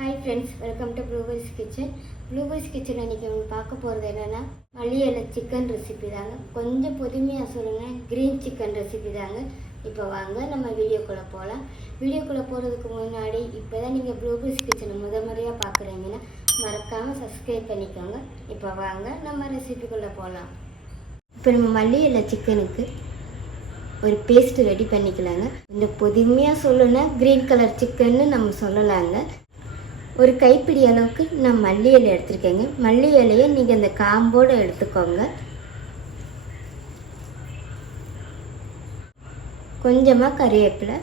Hi friends, welcome to Blueberries kitchen. Blueberries kitchen இன்றைக்கி நம்ம பார்க்க போகிறது என்னென்னா மல்லி இலை சிக்கன் ரெசிபி தாங்க. கொஞ்சம் புதுமையாக சொல்லுங்கள், க்ரீன் சிக்கன் ரெசிபி தாங்க. இப்போ வாங்க நம்ம வீடியோக்குள்ளே போகலாம். வீடியோக்குள்ளே போகிறதுக்கு முன்னாடி இப்போ தான் நீங்கள் ப்ளூபெர்ஸ் கிச்சனை முறையாக பார்க்குறீங்கன்னா மறக்காமல் சப்ஸ்கிரைப் பண்ணிக்கோங்க. இப்போ வாங்க நம்ம ரெசிபிக்குள்ளே போகலாம். இப்போ நம்ம மல்லி இலை சிக்கனுக்கு ஒரு பேஸ்ட்டு ரெடி பண்ணிக்கலாங்க. இந்த புதுமையாக சொல்லணுன்னா க்ரீன் கலர் சிக்கன்னு நம்ம சொல்லலாங்க. ஒரு கைப்பிடி அளவுக்கு நான் மல்லி இலை எடுத்துருக்கேங்க. மல்லி இலையை நீங்கள் இந்த காம்போடு எடுத்துக்கோங்க. கொஞ்சமாக கறிவேப்பிலை,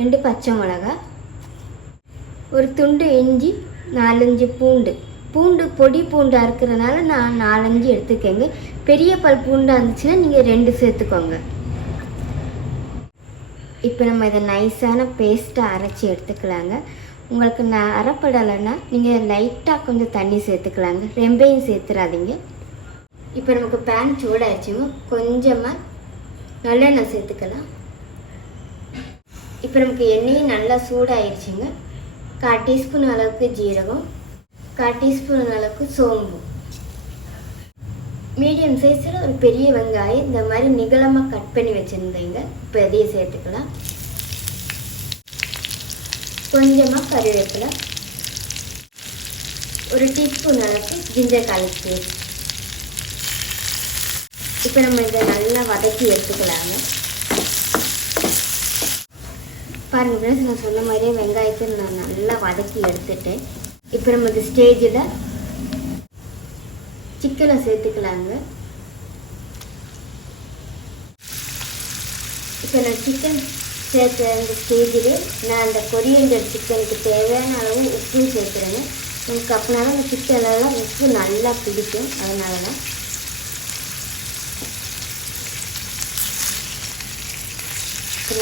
2 பச்சை மிளகாய், ஒரு துண்டு இஞ்சி, 4-5 பூண்டு பொடி பூண்டாக இருக்கிறதுனால நான் 4-5 எடுத்துக்கேங்க. பெரிய பல் பூண்டாக இருந்துச்சுன்னா நீங்கள் 2 சேர்த்துக்கோங்க. இப்போ நம்ம இதை நைஸான பேஸ்ட்டாக அரைச்சி எடுத்துக்கலாங்க. உங்களுக்கு நான் அரைப்படலைன்னா நீங்கள் லைட்டாக கொஞ்சம் தண்ணி சேர்த்துக்கலாங்க, ரொம்பையும் சேர்த்துறாதீங்க. இப்போ நமக்கு பேன் சூடாகிடுச்சுங்க, கொஞ்சமாக நல்லெண்ணெய் சேர்த்துக்கலாம். இப்போ நமக்கு எண்ணெயும் நல்லா சூடாகிடுச்சுங்க. 1/4 டீஸ்பூன் அளவுக்கு ஜீரகம், 1/4 டீஸ்பூன் அளவுக்கு சோம்பு, மீடியம் சைஸில் ஒரு பெரிய வெங்காயம் இந்த மாதிரி நிகழமாக கட் பண்ணி வச்சுருந்தீங்க. இப்போ இதையும் சேர்த்துக்கலாம். கொஞ்சமாக கறிவேப்பிலை, 1 டீஸ்பூன் அளவுக்கு ஜிஞ்சர் கார்லிக் பேஸ்ட். இப்போ நம்ம இதை நல்லா வதக்கி எடுத்துக்கலாங்க. பாருங்கள் ஃப்ரெண்ட்ஸ், நான் சொன்ன மாதிரியே வெங்காயத்தை நான் நல்லா வதக்கி எடுத்துட்டேன். இப்போ நம்ம இந்த ஸ்டேஜில் சிக்கனை சேர்த்துக்கலாங்க. இப்போ நான் சிக்கன் சேர்த்த அந்த ஸ்டேஜிலே நான் அந்த கொரியண்டர் சிக்கனுக்கு தேவையான அளவு உப்பு சேர்க்குறேங்க. எனக்கு அப்படினால அந்த சிக்கனெல்லாம் உப்பு நல்லா பிடிக்கும், அதனால தான்.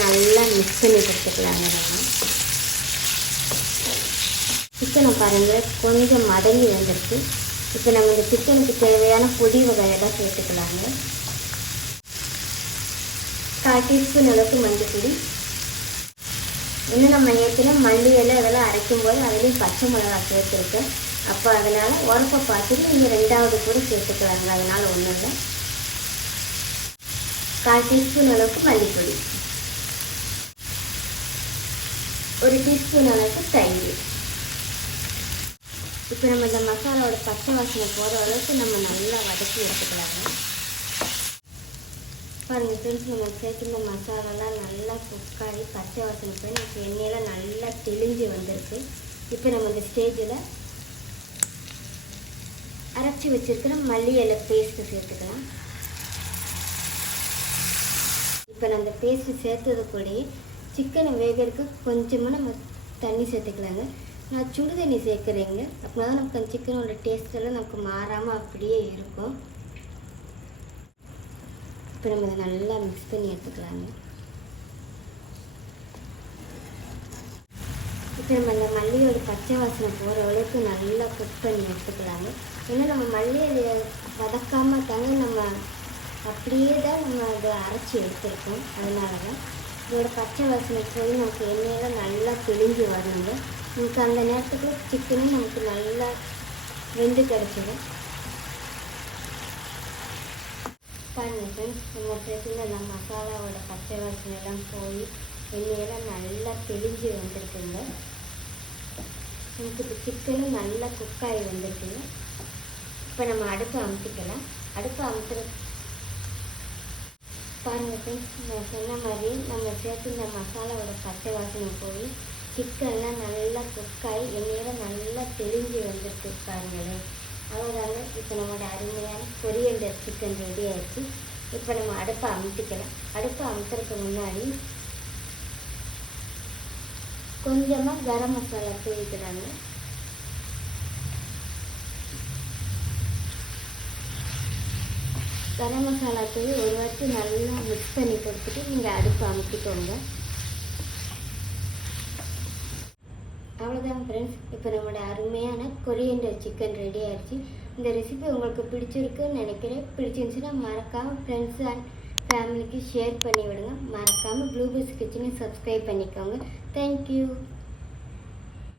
நல்லா மிக்ஸ் பண்ணி கொடுத்துக்கலாங்க. சிக்கனை பாருங்கள் கொஞ்சம் மடங்கி வந்துடுச்சு. இப்போ நம்ம இந்த சிக்கனுக்கு தேவையான பொடி வகையெல்லாம் சேர்த்துக்கலாங்க. 1/4 டீஸ்பூன் அளவுக்கு மஞ்சள். இன்னும் நம்ம ஏற்கனவே மல்லி இலை இதெல்லாம் அரைக்கும்போது அதுலேயும் பச்சை மிளகாய் சேர்த்துருக்கேன். அப்போ அதனால் உரப்பை பார்த்துட்டு நீங்கள் 2வது கூட சேர்த்துக்கலாங்க, அதனால் ஒன்றும் இல்லை. 1/4 டீஸ்பூன் அளவுக்கு மல்லிப்பொடி, 1 டீஸ்பூன் அளவுக்கு தயிர். இப்போ நம்ம இந்த மசாலாவோட பச்சை வாசனை போகிற அளவுக்கு நம்ம நல்லா வதக்கி எடுத்துக்கலாங்க. பாருங்கள் ஃப்ரெண்ட்ஸ், நம்ம சேர்த்துருந்த மசாலாலாம் நல்லா குக்காகி பச்சை வாசனை போய் நமக்கு எண்ணெயெல்லாம் நல்லா தெளிஞ்சு வந்திருக்கு. இப்போ நம்ம இந்த ஸ்டேஜில் அரைச்சி வச்சுருக்கிற மல்லி இலை பேஸ்ட்டு சேர்த்துக்கலாம். இப்போ நான் அந்த பேஸ்ட்டு சேர்த்தது கூடயே சிக்கனை வேகிறதுக்கு கொஞ்சமாக நம்ம தண்ணி சேர்த்துக்கலாங்க. நான் சுடு தண்ணி சேர்க்குறேங்க, அப்படின்னா தான் நமக்கு அந்த சிக்கனோட டேஸ்ட்டெல்லாம் நமக்கு மாறாமல் அப்படியே இருக்கும். இப்போ நம்ம இதை நல்லா மிக்ஸ் பண்ணி எடுத்துக்கலாங்க. இப்போ நம்ம அந்த மல்லியோட பச்சை வாசனை போகிற அளவுக்கு நல்லா குக் பண்ணி எடுத்துக்கலாங்க. ஏன்னா நம்ம மல்லியை வதக்காமல் தாங்க நம்ம அப்படியே தான் நம்ம அதை அரைச்சி எடுத்துருக்கோம். அதனால தான் இதோட பச்சை வாசனை போய் நமக்கு எண்ணெயெல்லாம் நல்லா தெளிஞ்சு வரணுங்க. நமக்கு அந்த நேரத்துக்கு சிக்கனும் நமக்கு நல்லா வெந்து கிடச்சிடும். பாருங்கள் ஃப்ரெண்ட்ஸ், நம்ம சேர்த்துள்ள நம்ம மசாலாவோட பச்சை வாசனையெல்லாம் போய் எண்ணெயெல்லாம் நல்லா தெளிஞ்சு வந்துருக்குங்க. நமக்கு இப்போ சிக்கனும் நல்லா குக்காகி வந்துருக்குங்க. இப்போ நம்ம அடுப்பை அமுத்திக்கலாம். அடுப்பை அமுத்துற பாருங்கள் ஃப்ரெண்ட்ஸ், நான் சொன்ன மாதிரி நம்ம சேர்த்துள்ள மசாலாவோட பச்சை வாசனை போய் சிக்கன்லாம் நல்லா குக்காகி எண்ணெயெல்லாம் நல்லா தெளிஞ்சு வந்துருக்கு பாருங்களேன். அவ்வளோதாங்க. இப்போ நம்மளோட அருமையான கொரியண்டர் சிக்கன் ரெடி ஆகிடுச்சு. இப்போ நம்ம அடுப்பை அமுத்திக்கலாம். அடுப்பை அமுத்துறதுக்கு முன்னாடி கொஞ்சமாக கரம் மசாலா தூவிக்கிறாங்க. கரம் மசாலா தூவி ஒரு வாட்டி நல்லா மிக்ஸ் பண்ணி கொடுத்துட்டு நீங்கள் அடுப்பை அமுத்திக்கோங்க. அவ்வளோதான் ஃப்ரெண்ட்ஸ், இப்போ நம்மளோட அருமையான கொரியண்டர் சிக்கன் ரெடி ஆகிடுச்சு. இந்த ரெசிபி உங்களுக்கு பிடிச்சிருக்குன்னு நினைக்கிறேன். பிடிச்சிருந்துச்சுன்னா மறக்காமல் ஃப்ரெண்ட்ஸ் அண்ட் ஃபேமிலிக்கு ஷேர் பண்ணி விடுங்க. மறக்காமல் ப்ளூபெர்ஸ் கிச்சனை சப்ஸ்கிரைப் பண்ணிக்கோங்க. தேங்க்யூ.